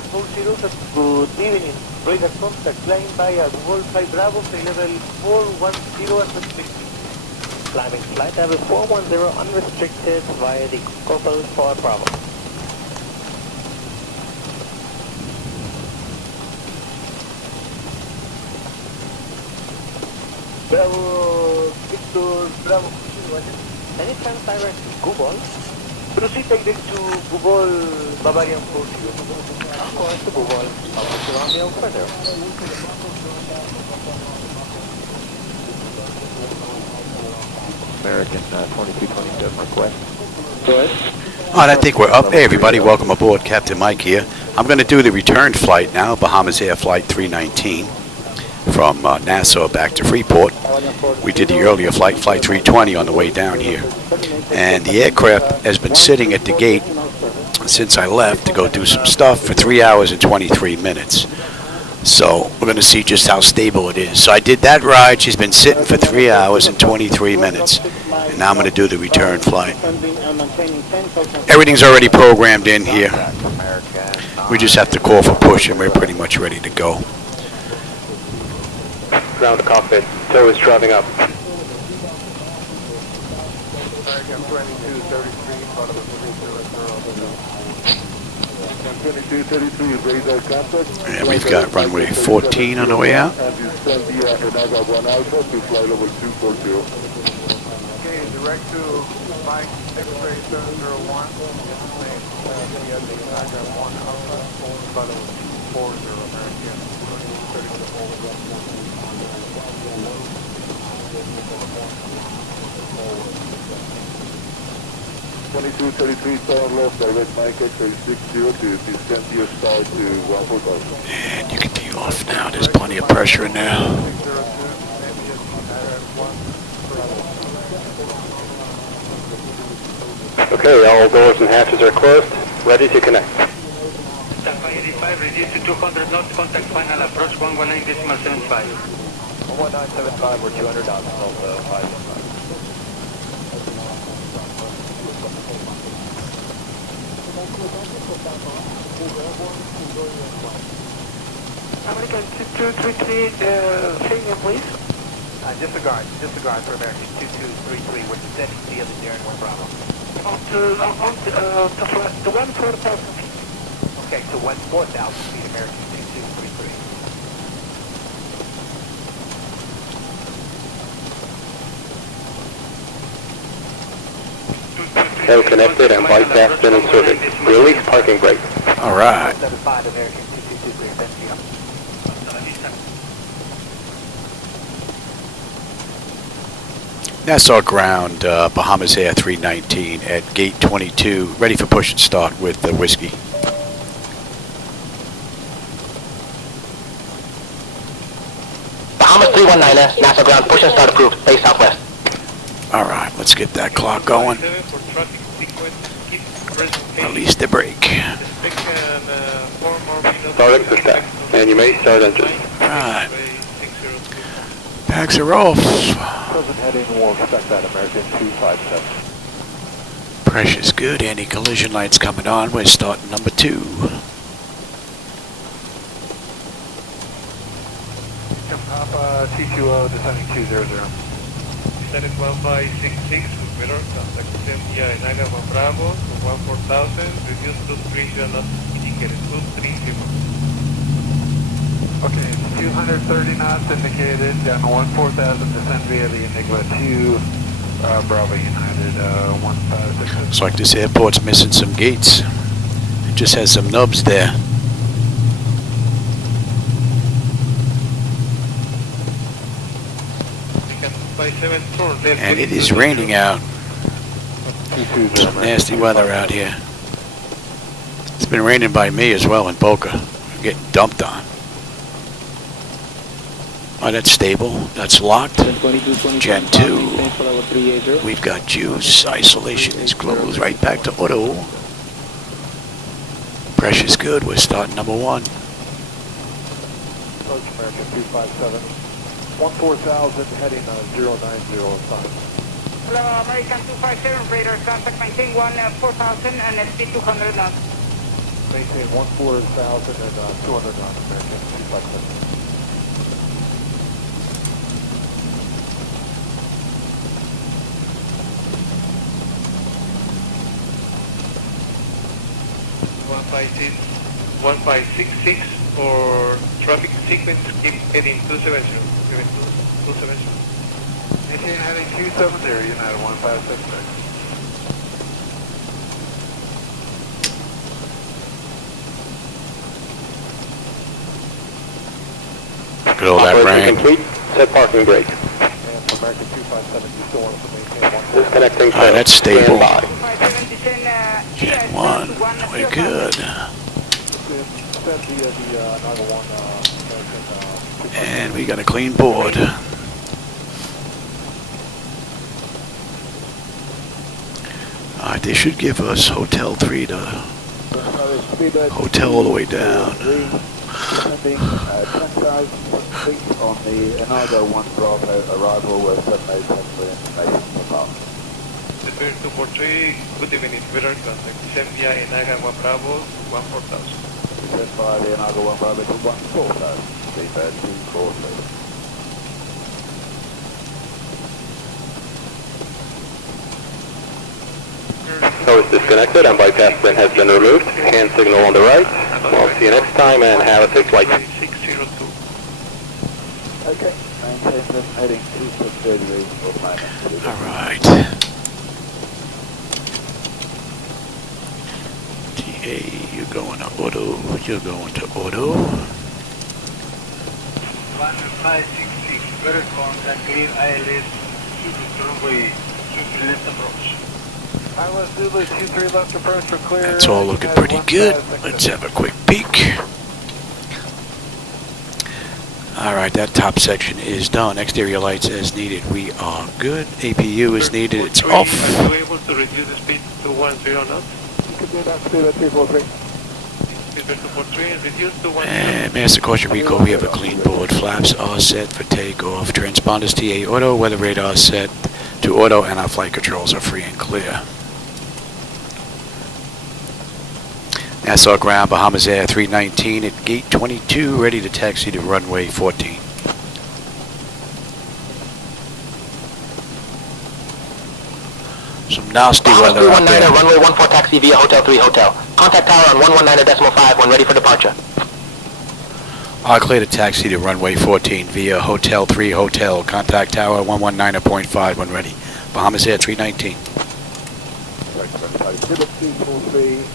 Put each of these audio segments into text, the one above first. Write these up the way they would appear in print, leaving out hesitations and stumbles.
ground 40, good evening. Radar contact flying via Google 5 Bravo, flight level 410 unrestricted. Climbing flight level 410 unrestricted via the Google 4 Bravo. Bravo, Victor, Bravo, Any chance direct to Google? proceed direct to Google Bavarian 40. Of course, to Google. I'll Romeo further. American 2227 request. Go ahead. All right, I think we're up. Hey, everybody, welcome aboard. Captain Mike here. I'm going to do the return flight now, Bahamasair Flight 319 from Nassau back to Freeport. We did the earlier flight, Flight 320, on the way down here. And the aircraft has been sitting at the gate since I left to go do some stuff for 3 hours and 23 minutes. So we're going to see just how stable it is. So I did that ride. She's been sitting for 3 hours and 23 minutes. And now I'm going to do the return flight. Everything's already programmed in here. We just have to call for push and we're pretty much ready to go. Ground to cockpit. Tow is driving up. American 2233, part of the 2233, radar contact. And we've got runway 14 on the way out. And you send the Naga 1 Alpha to flight level 240. Okay, direct to Mike X-ray 701. The Naga 1 Alpha, flight level 240, American 2233. 2233, turn left, direct Mike X-ray 60 to descend your start to 14000. And you can be off now. There's plenty of pressure in there. Okay, all doors and hatches are closed. Ready to connect. Standby 85, reduce to 200 knots, contact final approach 119.75. 1975, we're 200 knots, also 515. American 2233, signal please. Disregard for American 2233 with the ZFP of the Darren 1 Bravo. To 14000 feet. Okay, to 4,000 feet, American 2233. Tail connected and flight path been inserted. Release parking brake. All right. 75 American 2223, then up. Nassau ground, Bahamasair 319 at gate 22, ready for push and start with the whiskey. Bahama 319, Nassau ground, push and start approved, base southwest. All right, let's get that clock going. Release the brake. Start exit stack. And you may start engine. All right. Bags are off. Present heading, we'll expect that American 257. Pressure's good. Anti-collision lights coming on. We're starting number 2. Papa T20 descending 200. Descending 1566 with mirror, contact India in Naga 1 Bravo to 14000, reduce to 3 knots, indicated 230. Okay, 230 knots indicated, down to 14000, descend via the Enigma 2, Bravo United 156. Looks like this airport's missing some gates. It just has some nubs there. And it is raining out. Some nasty weather out here. It's been raining by me as well in Boca. I'm getting dumped on. Oh, that's stable. That's locked. Gen 2. We've got juice. Isolation is closed. Right back to auto. Pressure's good. We're starting number 1. Approach American 257. 14000 heading 0905. Hello, American 257, radar contact maintain 4000 and speed 200 knots. Maintain 14,000 and 200 knots, American 257. 1566 for traffic sequence, keep heading 270. 270. Maintain heading 270, United 1566. Look at all that Operation rain. complete. Set parking brake. And for American 257, you still want to maintain 1. Disconnecting. Alright, that's stable. Stand by. Gen 1, we're good. Send the Naga 1 American And we got a clean board. Alright, they should give us Hotel 3 to hotel all the way down. Sending 10,000 feet on the Naga 1 Bravo arrival with 787 information from us. Return 243, good evening, weather contact. Send via Naga 1 Bravo, 14,000. Sent by the Naga 1 Bravo to 14,000, seabed 240. So it's disconnected and bypass bin has been removed. Hand signal on the right. We'll see you next time and have a safe flight. 602. Okay, maintain this heading 260 degrees for the moment. Alright. TA, you're going to auto. You're going to auto. 1566, better contact, clear ILS-Z runway 23 left approach. ILS Zulu 23 left approach for clear. That's all looking pretty good. Let's have a quick peek. Alright, that top section is done. Exterior lights as needed. We are good. APU is needed. It's off. Are you able to reduce the speed to 10 knots? You can do that, do that 243. Speed 243 and reduce to 10. And master caution recall, we have a clean board. Flaps are set for takeoff. Transponders TA auto. Weather radar set to auto, and our flight controls are free and clear. Nassau ground, Bahamasair 319 at gate 22, ready to taxi to runway 14. Some nasty weather out there. Runway 14 taxi via Hotel 3 Hotel. Contact tower on 119.5 when ready for departure. I'll clear to taxi to runway 14 via Hotel 3 Hotel. Contact tower 119.5 when ready. Bahamasair 319.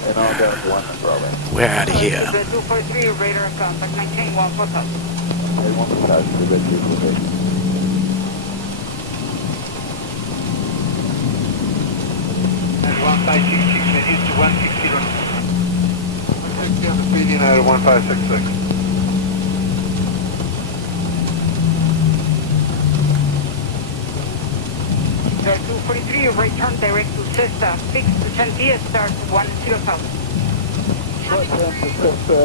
And I'll go 1 Bravo. We're out of here. 243, radar contact, maintain 14,000. Okay, 1 to the 243. And 1566, reduce to 160 knots. 160 on the speed, United 1566. Sir 243, return direct to Cessna, fix descent via start 10,000. Short term to Cessna,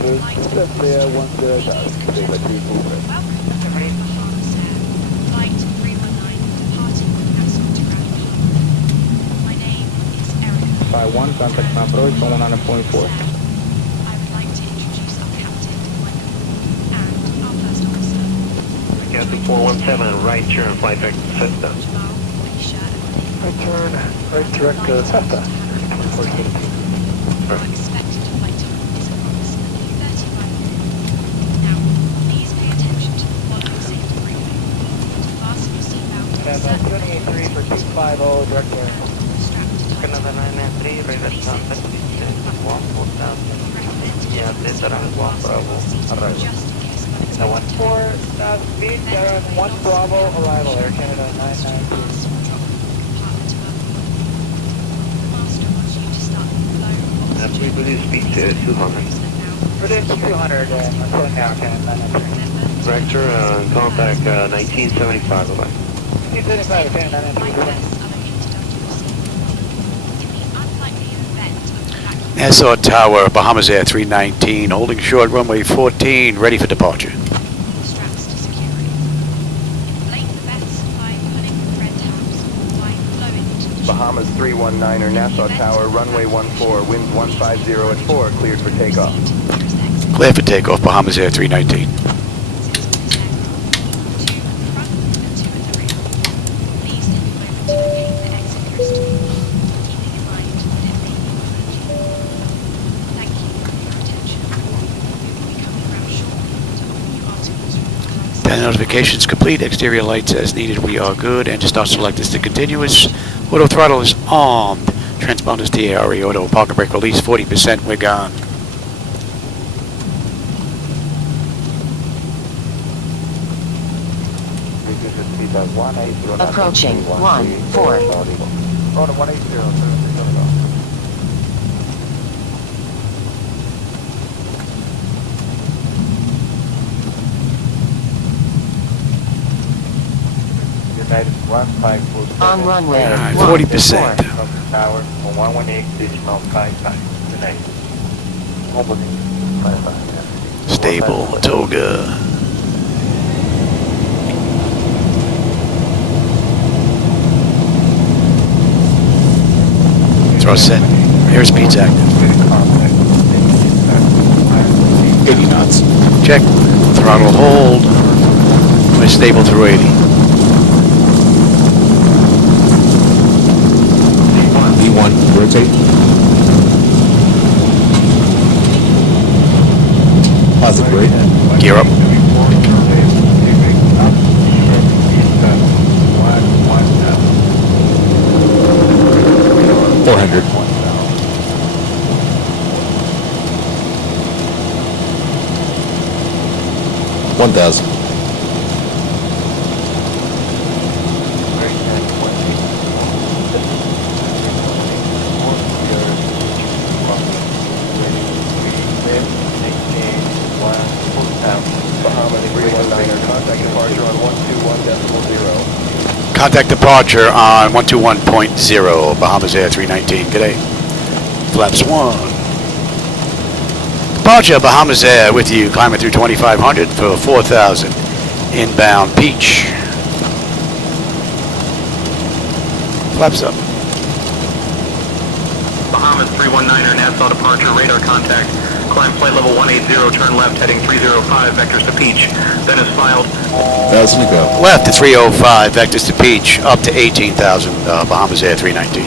descent via 10,000, seabed 243. Bahamasair Flight 319, departing Nassau to ground. My name is Erica. 51, contact number is 100.4. I would like to introduce our captain, Michael, and our first officer. Captain 417, right turn, flight direct to Cessna. Right turn, right direct to Cessna. Unexpected flight time is approximately 35 minutes. Now, please pay attention to the following safety briefing. To fasten your seatbelt, 283 for 250, direct there. strapped to Another 993, radar contact, 14,000. Yeah, this around 1 Bravo. Arrival. Just in case of That one. 4 speed, 1 Bravo, arrival, Air Canada 993. That's we reduce speed to 200. Reduce 200, I'm pulling down, Canada 993. Director, contact 1975, bye-bye. 1975, Canada 993. Nassau Tower, Bahamasair 319, holding short runway 14, ready for departure. Straps to security. Inflate the vest by pulling the red tabs or by blowing into the Bahamas 319er, Nassau Tower, runway 14, winds 150 at 4, cleared for takeoff. Clear for takeoff, Bahamasair 319. Notifications complete. Exterior lights as needed. We are good. And to start select is to continuous. Auto throttle is armed. Transponders TRE. Auto parking brake release 40%. We're gone. Approaching 1-4. Oh, the 180. On runway 40%. Tower 118.55 tonight. Stable. Toga. Throw set. Airspeed's active. 80 knots. Check. Throttle hold. We're stable through 80. V1, rotate. Positive rate. Gear up. 400. 1,000. Contact departure on 121.0, Bahamasair 319. G'day. Flaps 1. Departure, Bahamasair with you. Climbing through 2500 for 4,000. Inbound Peach. Flaps up. Bahamas 319er, Nassau departure, radar contact. Climb flight level 180, turn left, heading 305, vectors to Peach. Then is filed. 1,000 to go. Left to 305, vectors to Peach, up to 18,000, Bahamasair 319.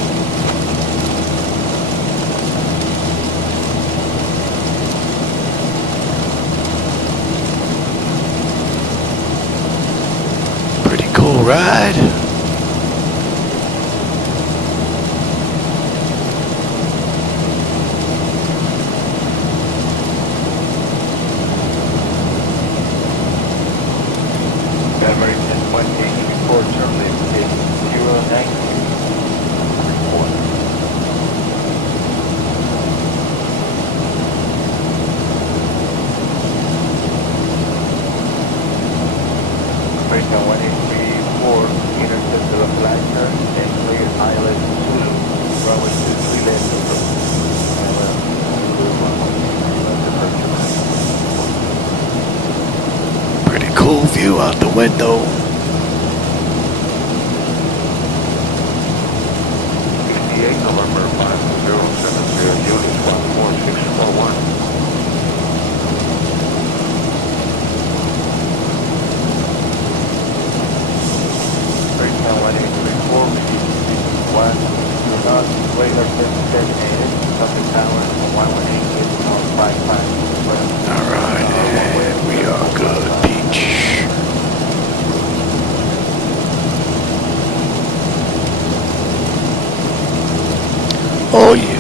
Pretty cool ride. Pretty cool view out the window. November 5070, unit 14641. Right now 1834, 1, do not radar designated, Cockpit Tower, 118.55. Alright, and we are good, Peach. Oh, you.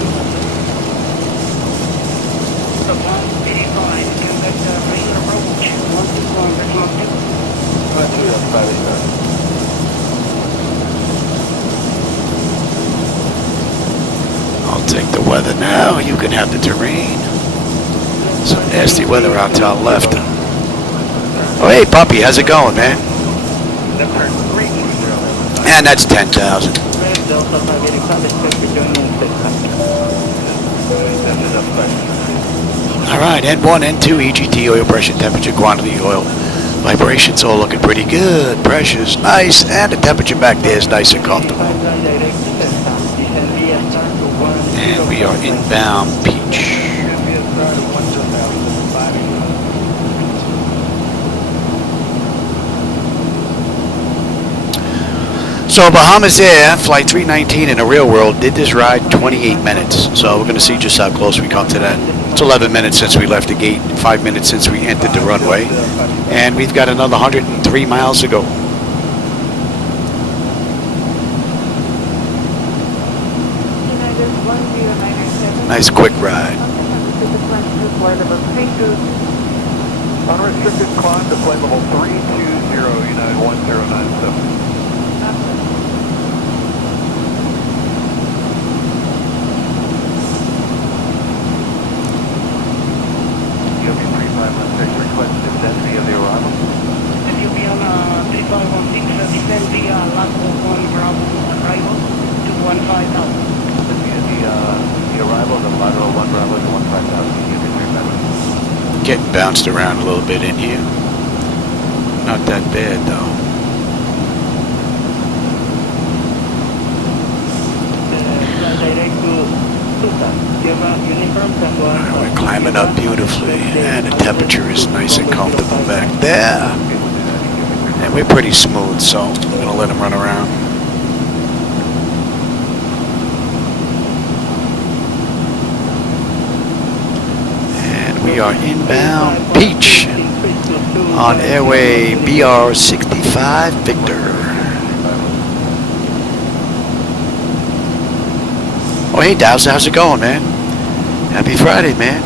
I'll take the weather now. You can have the terrain. Some nasty weather out to our left. Oh, hey, puppy. How's it going, man? And that's 10,000. Alright, N1, N2, EGT, oil pressure, temperature, quantity, oil, vibrations, all looking pretty good. Pressure's nice, and the temperature back there is nice and comfortable. We are inbound Peach. So Bahamasair Flight 319 in the real world did this ride 28 minutes. So we're going to see just how close we come to that. It's 11 minutes since we left the gate, 5 minutes since we entered the runway, and we've got another 103 miles to go. Nice quick ride. Unrestricted climb to flight level 320, United 1097. Density of the arrival? If you'll be on 3516, descend via lateral 1 Bravo arrival to 15,000. The arrival, the lateral 1 Bravo to 15,000. Getting bounced around a little bit in here. Not that bad though. We're climbing up beautifully, and the temperature is nice and comfortable back there. And we're pretty smooth, so I'm going to let him run around. And we are inbound Peach on airway BR65 Victor. Oh, hey, Dowser, how's it going, man? Happy Friday, man.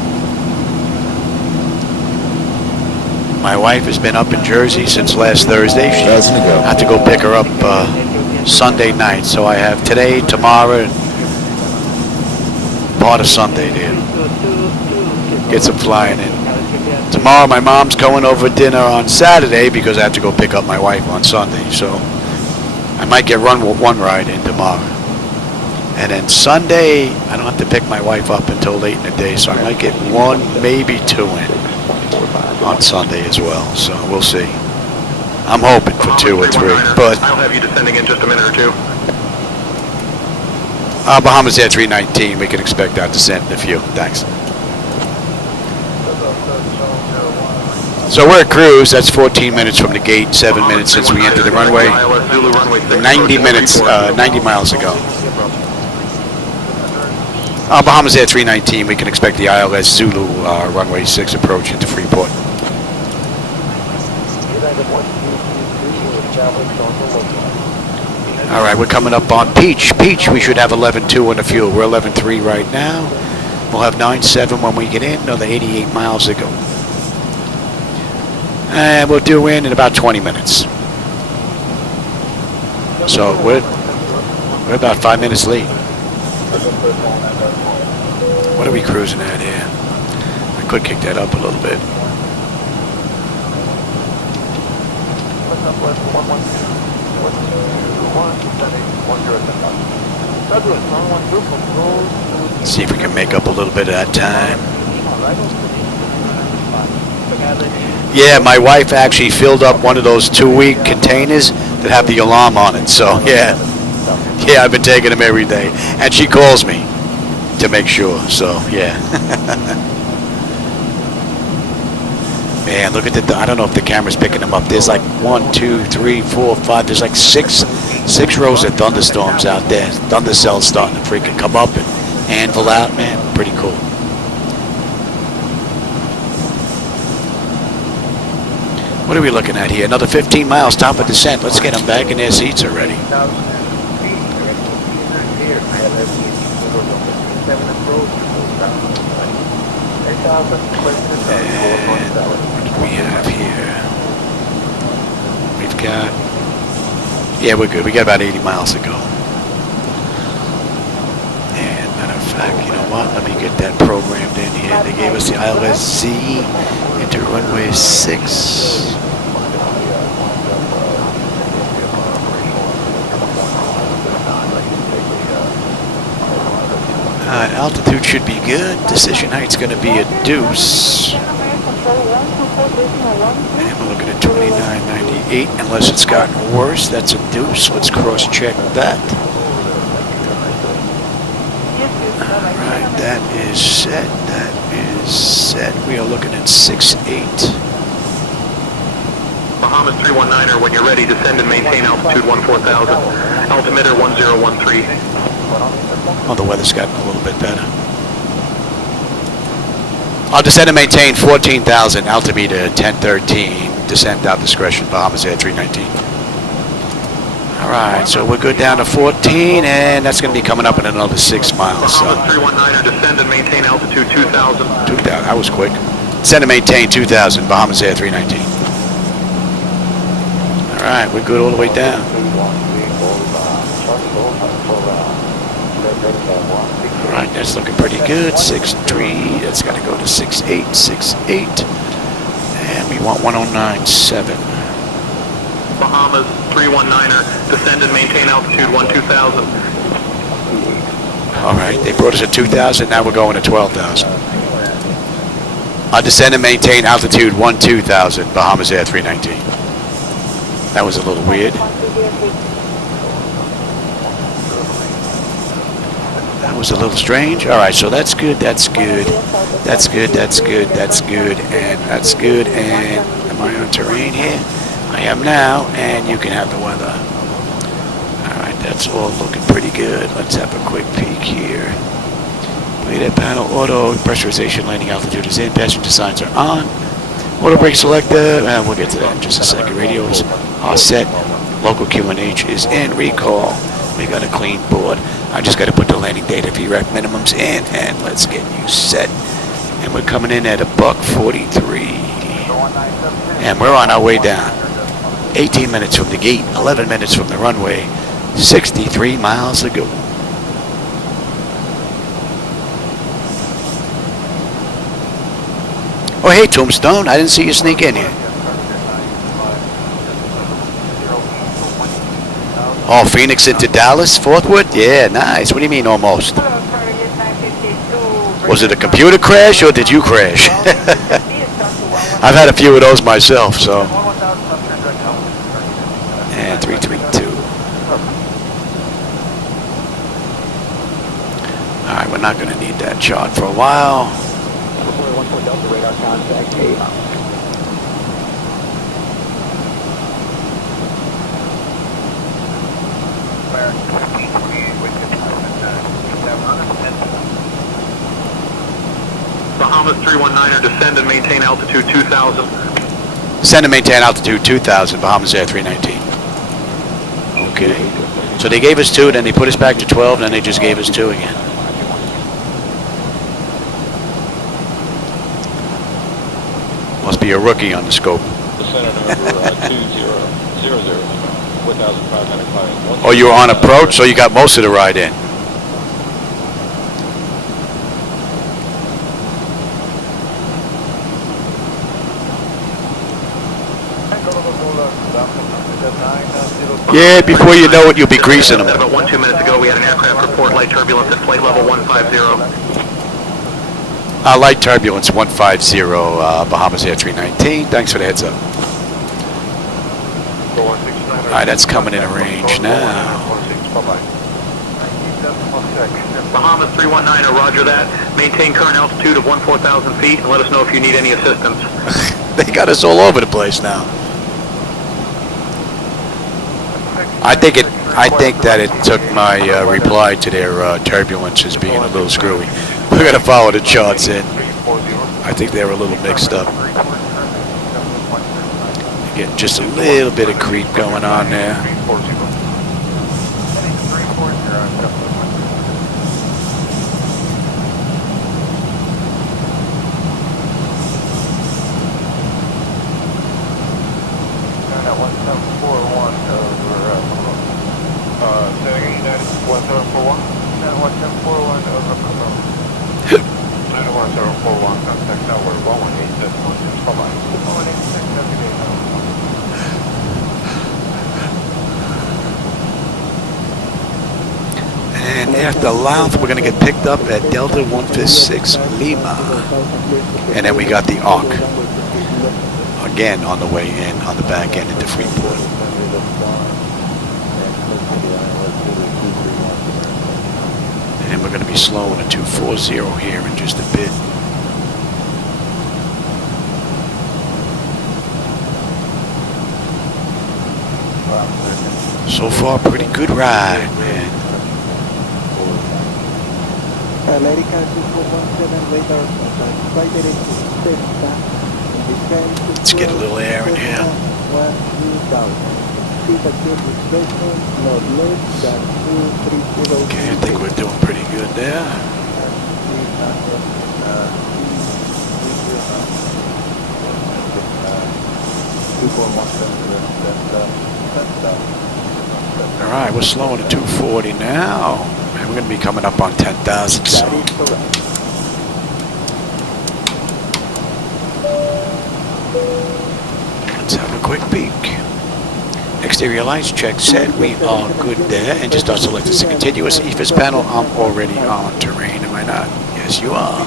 My wife has been up in Jersey since last Thursday. She had to go pick her up Sunday night, so I have today, tomorrow, and part of Sunday there. Get some flying in. Tomorrow, my mom's going over dinner on Saturday because I have to go pick up my wife on Sunday, so I might get one ride in tomorrow. And then Sunday, I don't have to pick my wife up until late in the day, so I might get one, maybe two in on Sunday as well. So we'll see. I'm hoping for 2 or 3, but I'll have you descending in just a minute or two. Bahamasair 319, we can expect that descent in a few. Thanks. So we're at cruise. That's 14 minutes from the gate, 7 minutes since we entered the runway, 90 minutes, 90 miles ago. Bahamasair 319, we can expect the ILS-Z runway 6 approach into Freeport. All right, we're coming up on Peach. Peach, we should have 11.2 on the fuel. We're 11.3 right now. We'll have 9.7 when we get in, another 88 miles to go. And we'll due in about 20 minutes. So we're about 5 minutes late. What are we cruising at here? I could kick that up a little bit. See if we can make up a little bit of that time. Yeah, my wife actually filled up one of those 2-week containers that have the alarm on it. So yeah, I've been taking them every day, and she calls me to make sure. So yeah. Man, look at I don't know if the camera's picking them up. There's like 1, 2, 3, 4, 5. There's like six rows of thunderstorms out there. Thunder cells starting to freaking come up and anvil out, man. Pretty cool. What are we looking at here? Another 15 miles, top of descent. Let's get them back in their seats already. And what do we have here? We've got, yeah, we're good. We got about 80 miles to go. And matter of fact, you know what? Let me get that programmed in here. They gave us the ILS-Z into runway 6. Altitude should be good. Decision height's going to be a deuce. And we're looking at 29.98, unless it's gotten worse. That's a deuce. Let's cross-check that. All right. that is set. That is set. We are looking at 6-8. Bahamas 319er, when you're ready, descend and maintain altitude 14,000. Altimeter 1013. Oh, the weather's gotten a little bit better. I'll descend and maintain 14,000, altimeter 1013. Descent out discretion, Bahamasair 319. All right, so we're good down to 14, and that's going to be coming up in another 6 miles. Bahamas 319er, descend and maintain altitude 2,000. 2,000, that was quick. Descend and maintain 2,000, Bahamasair 319. All right, we're good all the way down. All right, that's looking pretty good. 6-3, that's got to go to 6-8, 6-8. And we want 109.7. Bahamas 319er, descend and maintain altitude 12,000. All right, they brought us at 2,000, now we're going to 12,000. I'll descend and maintain altitude 12,000, Bahamasair 319. That was a little weird. That was a little strange. All right, so that's good, that's good. That's good, that's good, that's good, and that's good. And am I on terrain here? I am now, and you can have the weather. All right, that's all looking pretty good. Let's have a quick peek here. Radar panel, auto, pressurization, landing altitude is in, passenger signs are on. Auto brake selector, we'll get to that in just a second. Radios are set. Local QNH is in. Recall. We got a clean board. I just got to put the landing data VRAC minimums in, and let's get you set. And we're coming in at $1:43. And we're on our way down. 18 minutes from the gate, 11 minutes from the runway, 63 miles to go. Oh, hey, Tombstone, I didn't see you sneak in here. Oh, Phoenix into Dallas, Fort Worth? Yeah, nice. What do you mean almost? Was it a computer crash or did you crash? I've had a few of those myself, so. And 332. All right, we're not going to need that chart for a while. Bahamas 319er, descend and maintain altitude 2,000. Descend and maintain altitude 2,000, Bahamasair 319. Okay. So they gave us 2, then they put us back to 12, and then they just gave us 2 again. Must be a rookie on the scope. Oh, you were on approach, so you got most of the ride in. Yeah, before you know it, you'll be greasing them. About 1-2 minutes ago, we had an aircraft report light turbulence at flight level 150. Light turbulence 150, Bahamasair 319. Thanks for the heads up. All right, that's coming in range now. Bahamas 319, roger that. Maintain current altitude of 14,000 feet and let us know if you need any assistance. They got us all over the place now. I think that it took my reply to their turbulence as being a little screwy. We're going to follow the charts in. I think they were a little mixed up. Getting just a little bit of creep going on there. And after Louth, we're going to get picked up at Delta 156 Lima. And then we got the ARC. Again on the way in, on the back end into Freeport. And we're going to be slowing a 240 here in just a bit. So far, pretty good ride, man. Let's get a little air in here. Okay, I think we're doing pretty good there. Alright, we're slowing to 240 now. And we're going to be coming up on 10,000 soon. Let's have a quick peek. Exterior lights check set. We are good there. Engine start selected as a continuous. EFIS panel. I'm already on terrain, am I not? Yes, you are.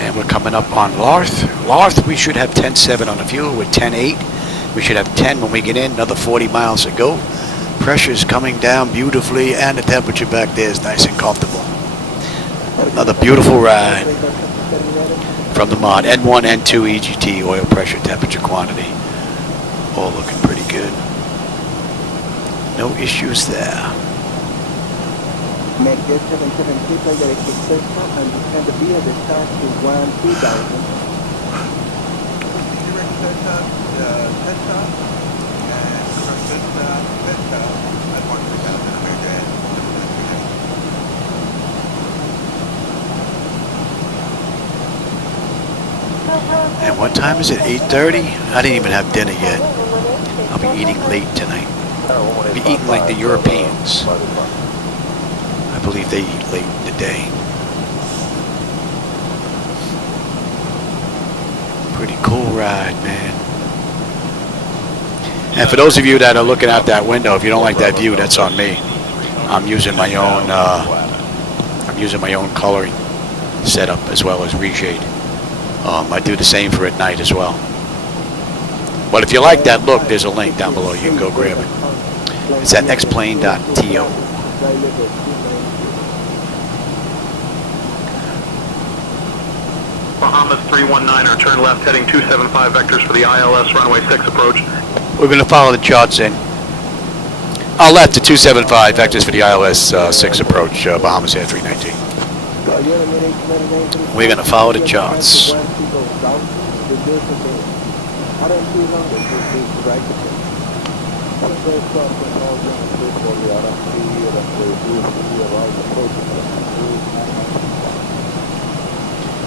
And we're coming up on Larth. Larth, we should have 10.7 on the fuel with 10.8. We should have 10 when we get in. Another 40 miles to go. Pressure's coming down beautifully, and the temperature back there is nice and comfortable. Another beautiful ride from the mod. N1, N2, EGT, oil pressure, temperature, quantity. All looking pretty good. No issues there. MYGF 773 flight successful and descend the via the start to 1-2000. And what time is it? 8:30? I didn't even have dinner yet. I'll be eating late tonight. I'll be eating like the Europeans. I believe they eat late in the day. Pretty cool ride, man. And for those of you that are looking out that window, if you don't like that view, that's on me. I'm using my own coloring setup as well as reshade. I do the same for at night as well. But if you like that look, there's a link down below. You can go grab it. It's at xplane.to. Bahamas 319er, turn left heading 275 vectors for the ILS runway 6 approach. We're going to follow the charts in. Left to 275 vectors for the ILS-Z approach, Bahamasair 319. We're going to follow the charts.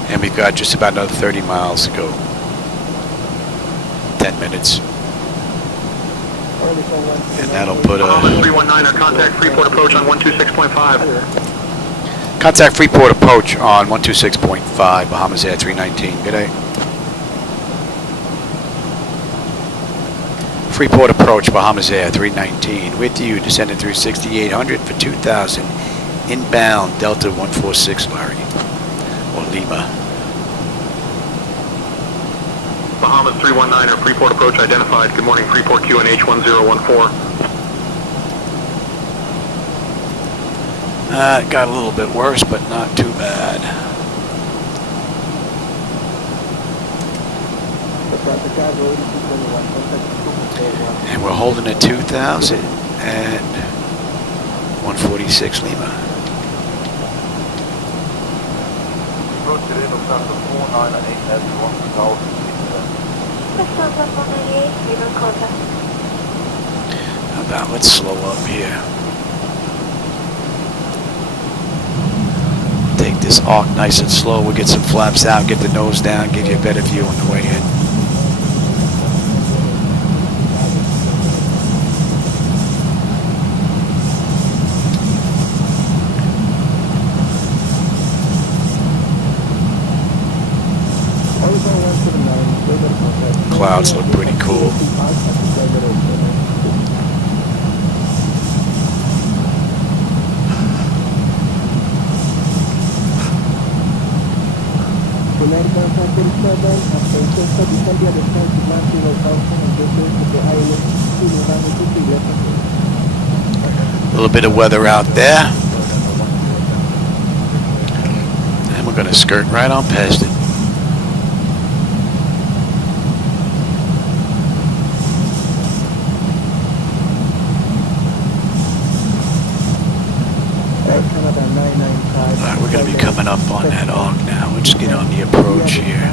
And we've got just about another 30 miles to go. 10 minutes. And that'll put a... 319er, contact Freeport approach on 126.5. Contact Freeport approach on 126.5, Bahamasair 319. Good day. Freeport approach, Bahamasair 319. With you, descending through 6800 for 2000. Inbound, Delta 146, Larry. Or Lima. Bahamas 319er, Freeport approach identified. Good morning, Freeport QNH 1014. It got a little bit worse, but not too bad. And we're holding at 2000 and 146 Lima. How about let's slow up here. Take this arc nice and slow. We'll get some flaps out, get the nose down, give you a better view on the way in. Clouds look pretty cool. A little bit of weather out there. And we're going to skirt right on past it. Alright, we're going to be coming up on that arc now. Let's get on the approach here.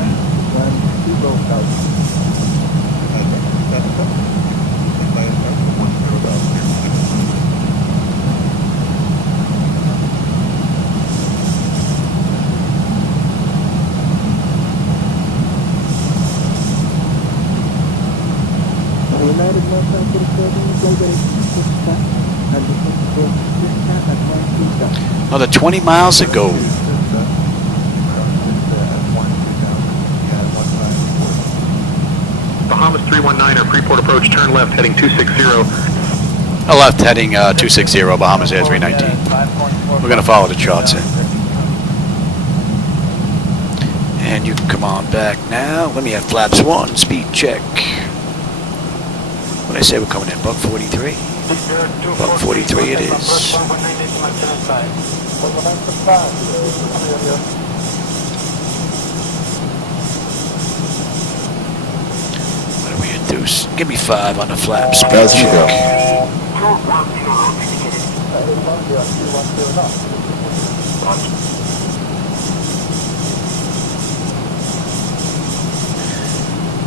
Another 20 miles to go. Bahamas 319 or Freeport approach, turn left heading 260. A left heading 260, Bahamasair 319. We're going to follow the charts in. And you can come on back now. Let me have flaps 1, speed check. What did I say we're coming in? Buck 43? Buck 43 it is. What do we induce? Give me 5 on the flaps. Speed check.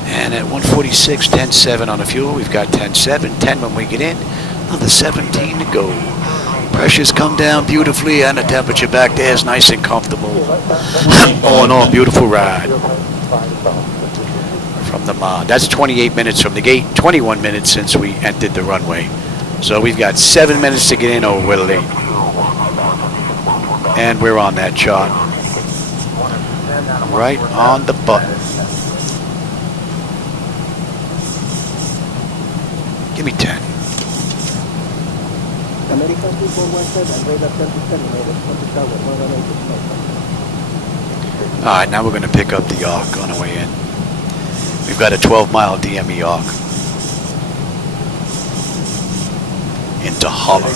And at 146, 10.7 on the fuel. We've got 10.7, 10 when we get in. Another 17 to go. Pressure's come down beautifully, and the temperature back there is nice and comfortable. All in all, beautiful ride from the mod. That's 28 minutes from the gate, 21 minutes since we entered the runway. So we've got 7 minutes to get in, or we're late. And we're on that chart. Right on the button. Give me 10. Alright, now we're going to pick up the arc on the way in. We've got a 12-mile DME arc into Holler.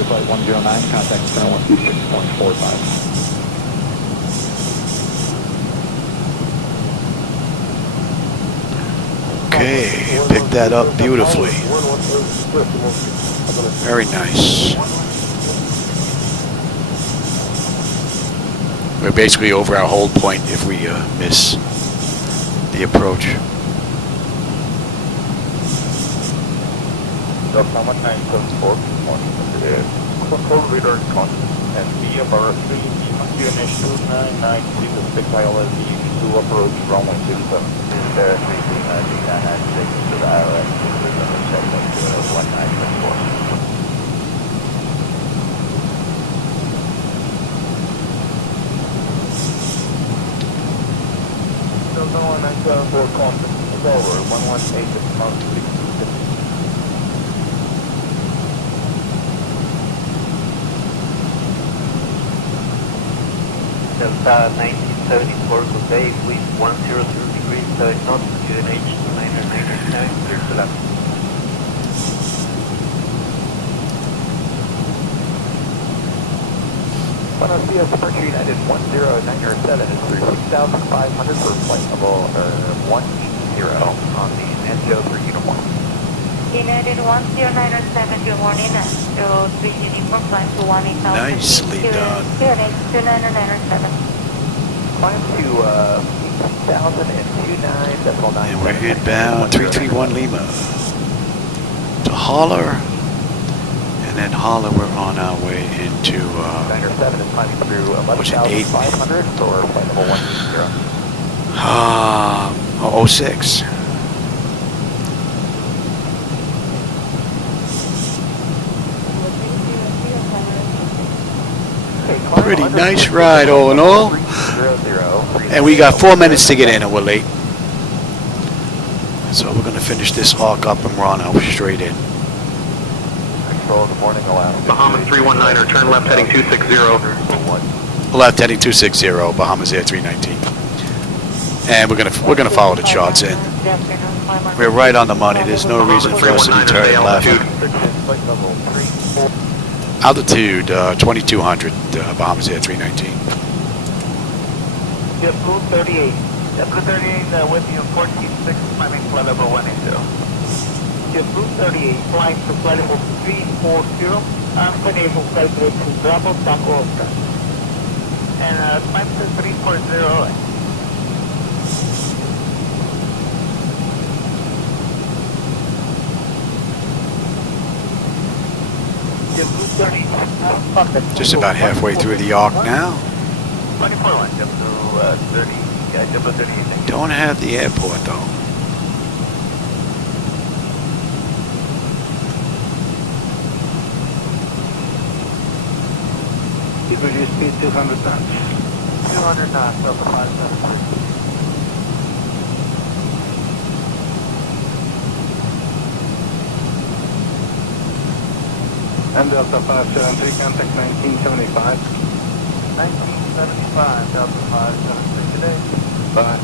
Flight 109, contact Center 126.45. Okay, picked that up beautifully. Very nice. We're basically over our hold point if we miss the approach. Delta 1974, control radar constant, and VMR 3, QNH 299, 6 ILS-Z to approach runway 27. There, 33996 to the ILS, checkpoint to 1974. Delta 1974, constant is over, 118 miles to 6. Delta 1974, good day, wind 100 degrees, 30 knots, QNH 999, clear to left. Buenos Dias, Departure United 10907 is through 6,500 for flight level 10 on the NGO 3 uniform. United 10907, good morning, to 3 uniform, climb to 18,000. Nicely done. QNH 29907. Climb to 18,029.9. And we're inbound 331 Lima to Holler. And then Holler, we're on our way into 907 is climbing through 11,500 for flight level 110. 06. Pretty nice ride all in all. And we got 4 minutes to get in and we're late. So we're going to finish this arc up and run out straight in. Control, good morning, Alaska. Bahamas 319er, turn left heading 260. Left heading 260, Bahamasair 319. And we're gonna follow the charts in. We're right on the money. There's no reason for us to be turning left. Altitude 2200, Bahamasair 319. JetBlue 38. JetBlue 38 with you, 146, climbing flight level 180. JetBlue 38, flying to flight level 340, and enable flight rate to Bravo, Tango, Oscar. And climb to 340. Just about halfway through the arc now. 24-1, JetBlue 30, yeah, JetBlue 38. Don't have the airport though. Reduce speed 200 knots. 200 knots, Delta 573. And Delta 573, contact 1975. 1975, Delta 573 today. Bye.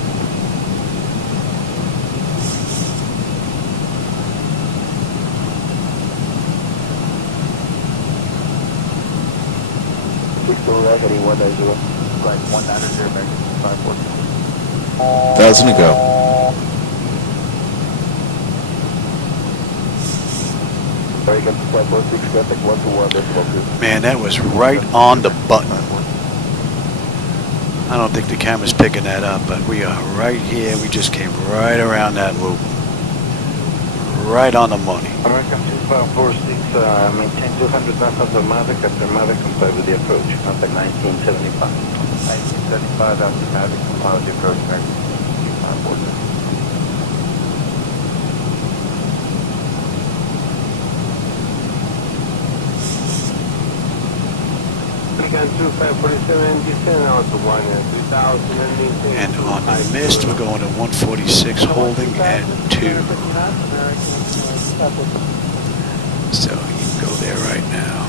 Victoria, heading 190. Right, 190, American 514. 1,000 to go. Man, that was right on the button. I don't think the camera's picking that up, but we are right here. We just came right around that loop. Right on the money. American 2546, maintain 200 knots after Mavic, comply with the approach. Contact 1975. 1975 after Mavic, comply with the approach, American 2546. American 2547, descend out to 1,000 and maintain. And on the mist, we're going to 146, holding at 2. So you can go there right now.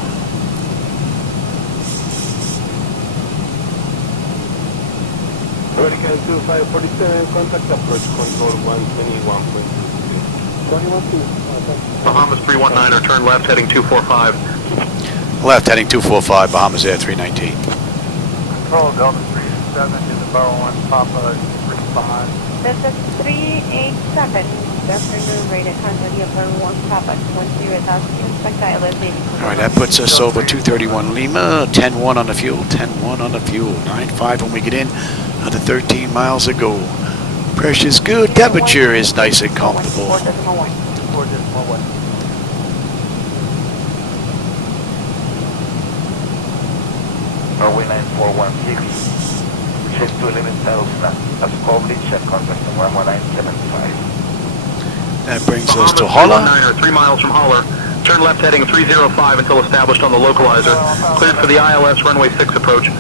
American 2547, contact approach control 121.2. Bahamas 319er, turn left heading 245. Left heading 245, Bahamasair 319. Control, Delta 37 to the Barrow 1, Papa 35. Delta 387, afternoon rated Tanzania Barrow 1, Papa 10,000, inspect ILS-Z. All right, that puts us over 231 Lima, 10-1 on the fuel, 10-1 on the fuel, 9-5 when we get in, another 13 miles to go. Pressure's good, temperature is nice and comfortable. 4.1. 4.1. Runway 9416. Check to limit pedals as published at contact 11975. That brings us to Holler. Holler. 3 miles from Holler. Turn left heading 305 until established on the localizer. Cleared for the ILS runway 6 approach.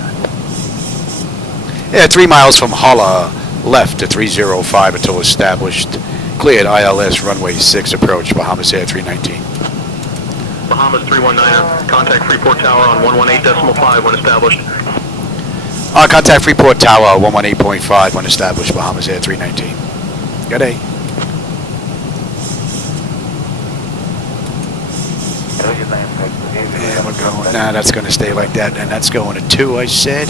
Yeah, 3 miles from Holler, left to 305 until established. Cleared ILS runway 6 approach, Bahamasair 319. Bahamas 319er, contact Freeport Tower on 118.5 when established. Contact Freeport Tower 118.5 when established, Bahamasair 319. Good day. And we're going, nah, that's going to stay like that, and that's going to 2, I said.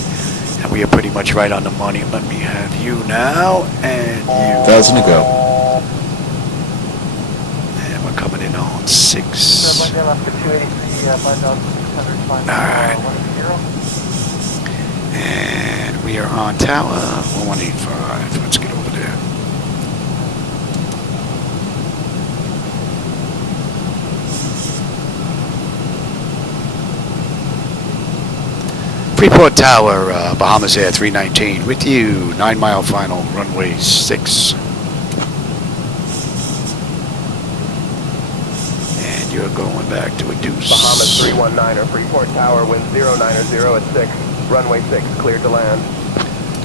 And we are pretty much right on the money. Let me have you now, and you. 1,000 to go. And we're coming in on 6. Alright. And we are on tower 1185. Let's get over there. Freeport Tower, Bahamasair 319 with you, 9 mile final, runway 6. And you're going back to a deuce. Bahamas 319er, Freeport Tower, wind 090 at 6, runway 6, cleared to land.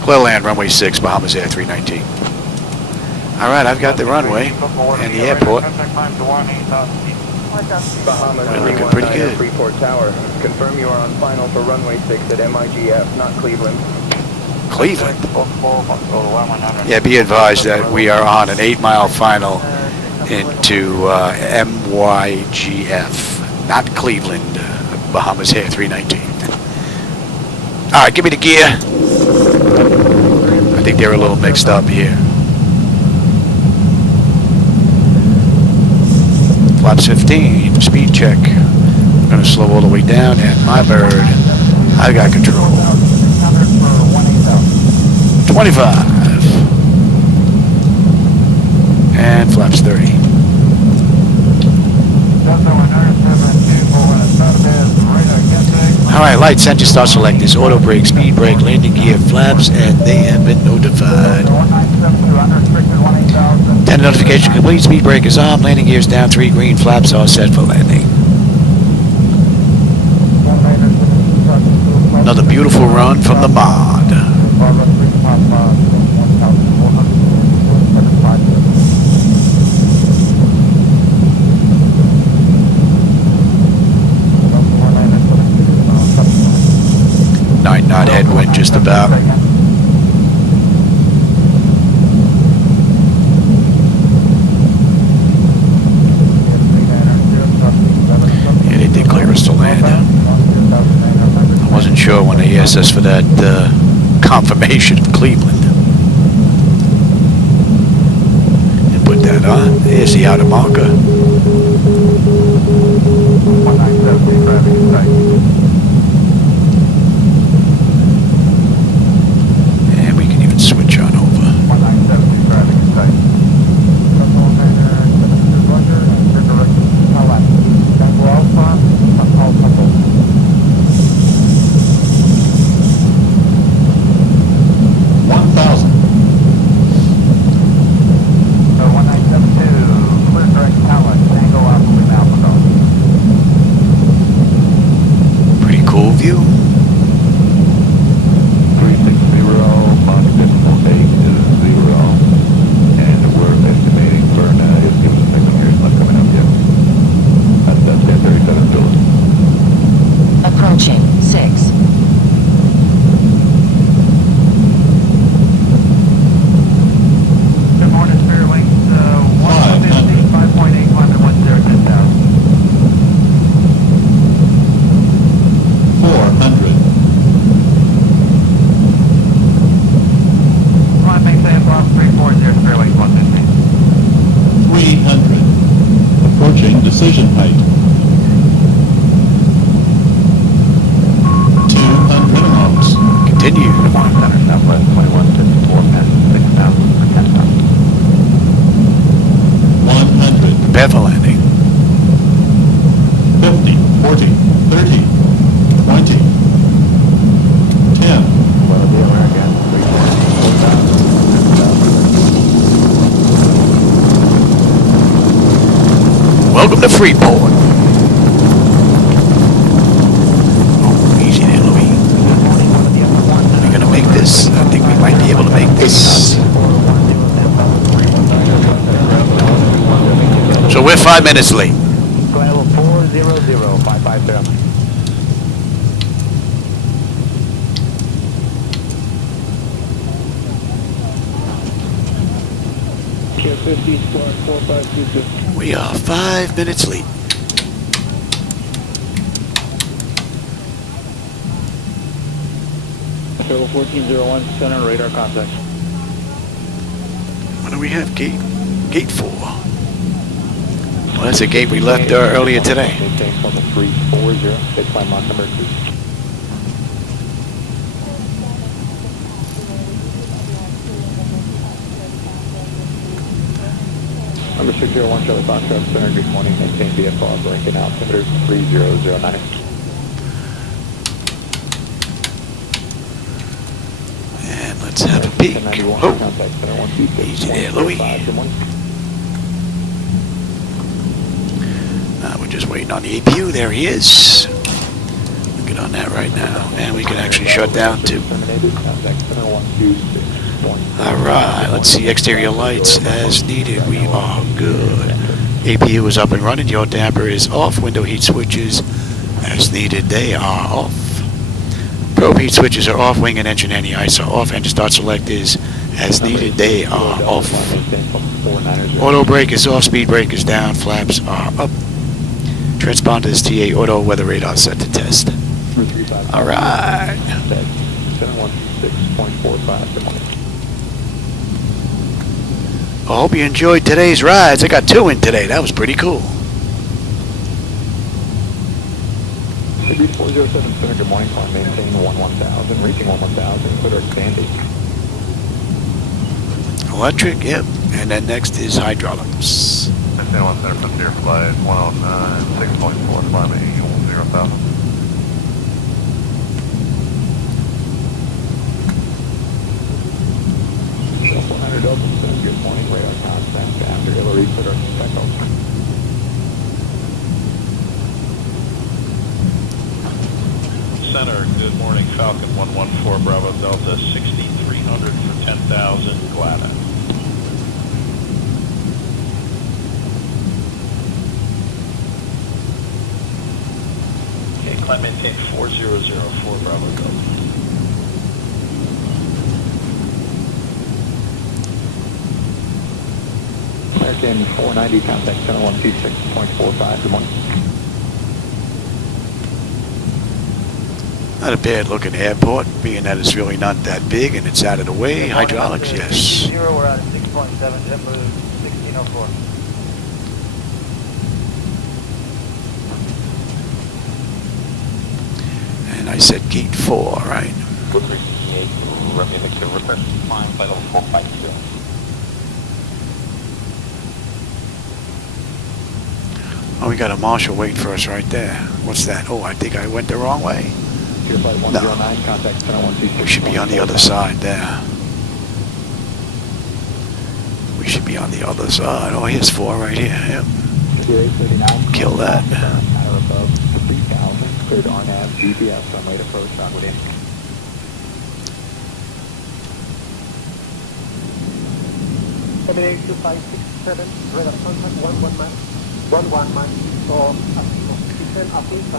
Clear land, runway 6, Bahamasair 319. All right, I've got the runway and the airport. Bahamas We're looking 319 pretty at good. Freeport Tower. Confirm you are on final for runway 6 at MYGF, not Cleveland. Cleveland. Yeah, be advised that we are on an 8-mile final into MYGF, not Cleveland, Bahamasair 319. All right, give me the gear. I think they're a little mixed up here. Flaps 15, speed check. I'm going to slow all the way down, and my bird, I got control. 25. And flaps 30. All right, lights, engine start selectors, auto brake, speed brake, landing gear, flaps, and they have been notified. 10 notification complete, speed brake is on, landing gear is down, 3 green, flaps are set for landing. Another beautiful run from the mod. Nine-knot headwind just about. Yeah, they did clear us to land. I wasn't sure when they asked us for that confirmation of Cleveland. And put that on. There's the outer marker. And we can even switch on over. Pretty cool view. 360, Cockpit 480, and we're estimating burn is given the second here, it's not coming up yet. That's 1037 Phillips. Approaching 6. Good morning, Spirit Wings. 150, 5.8 climate 10, 10,000. 400. Climb makes AF off 340, Spirit Wings 150. 300. Approaching decision height. 200 knots. Continue. Center Southwest 2154, past 6,000 for 10,000. 100. Prepare for landing. 50, 40, 30, 20, 10. Well, the American, 4,000. Welcome to Freeport. Oh, easy there, Louis. We're gonna make this. I think we might be able to make this. So we're 5 minutes late. Level 400, 550. Care 50, squad 4522. We are 5 minutes late. Level 1401, center radar contact. What do we have? Gate 4. Well, that's a gate we left earlier today. Maintain level 340, it's my Mach number 2. Number 601, Charlie Foxtrot, center, good morning, maintain VFR, blinking altimeter 3009. And let's have a peek. Oh, easy there, Louis. We're just waiting on the APU. There he is. We'll get on that right now. And we can actually shut down too. Alright, let's see, exterior lights as needed. We are good. APU is up and running. Yaw damper is off. Window heat switches as needed. They are off. Probe heat switches are off. Wing and engine anti-ice are off. Engine start select is as needed. They are off. Auto brake is off. Speed brake is down. Flaps are up. Transponder is TA. Auto weather radar set to test. Alright. 716.45. I hope you enjoyed today's rides. I got 2 in today. That was pretty cool. City 407 Center, good morning. Climb maintain 11,000. Reaching 11,000. Clear expanding. Electric, yep. And then next is hydraulics. Nassau Center, Bahamasair Flight 109, 6.4, climbing 0,000. Good morning, radar contact after Hillary, clear takeoff. Center, good morning, Falcon 114 Bravo Delta 6300 for 10,000, Glada. Okay, climb maintain 4004 Bravo Delta. American 490, contact 716.45, good morning. Not a bad looking airport, being that it's really not that big and it's out of the way. Hydraulics, yes. 0, we're at 6.7, JetBlue 1604. And I said gate 4, right? Oh, we got a marshal waiting for us right there. What's that? Oh, I think I went the wrong way. No. We should be on the other side there. We should be on the other side. Oh, here's 4 right here. Yep. Kill that.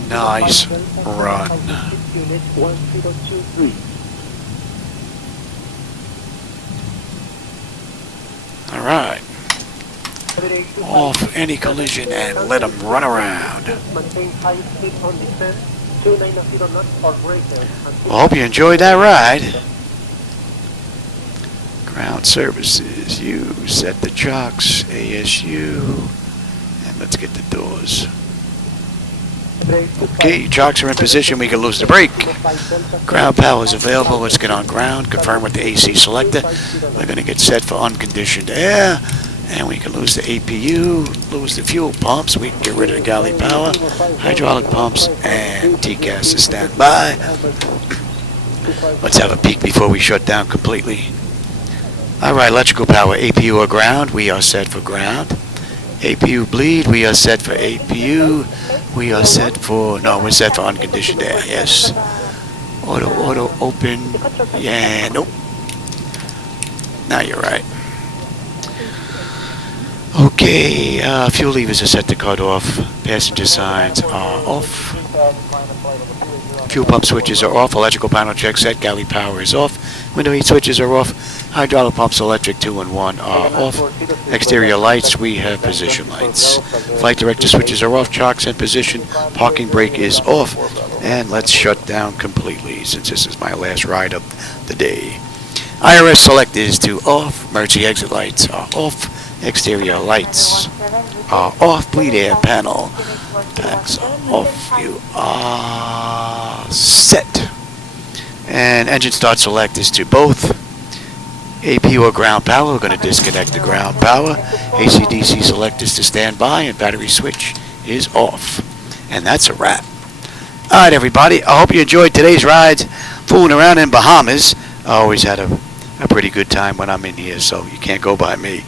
Nice run. All right. Off any collision and let them run around. Well, hope you enjoyed that ride. Ground services, you set the chocks, ASU, and let's get the doors. Okay, chocks are in position, we can lose the brake. Ground power is available, let's get on ground, confirm with the AC selector. We're going to get set for unconditioned air, and we can lose the APU, lose the fuel pumps, we can get rid of the galley power, hydraulic pumps, and TCAS is standby. Let's have a peek before we shut down completely. Alright, electrical power, APU or ground, we are set for ground. APU bleed, we are set for APU. We are set for, no, we're set for unconditioned air, yes. Auto, open, yeah, nope. Now you're right. Okay, fuel levers are set to cut off. Passenger signs are off. Fuel pump switches are off. Electrical panel check set. Galley power is off. Window heat switches are off. Hydraulic pumps, electric 2 and 1 are off. Exterior lights, we have position lights. Flight director switches are off. Chocks in position. Parking brake is off. And let's shut down completely since this is my last ride of the day. IRS select is to off. Emergency exit lights are off. Exterior lights are off. Bleed air panel packs are off. You are set. And engine start select is to both. AP or ground power, we're going to disconnect the ground power. AC/DC select is to standby, and battery switch is off. And that's a wrap. Alright everybody, I hope you enjoyed today's rides. Fooling around in Bahamas. I always had a pretty good time when I'm in here, so you can't go by me.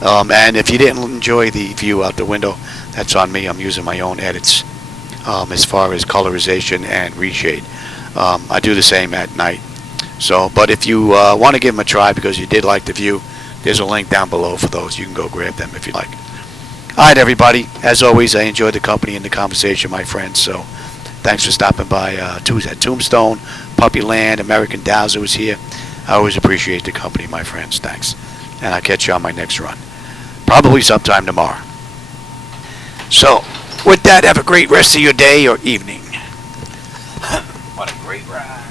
And if you didn't enjoy the view out the window, that's on me. I'm using my own edits as far as colorization and reshade. I do the same at night So, but if you want to give them a try because you did like the view, there's a link down below for those. You can go grab them if you like. All right, everybody. As always, I enjoyed the company and the conversation, my friends. So, thanks for stopping by at Tombstone, Puppy Land, American Dowser was here. I always appreciate the company, my friends. Thanks. And I'll catch you on my next run. Probably sometime tomorrow. So, with that, have a great rest of your day or evening. What a great ride.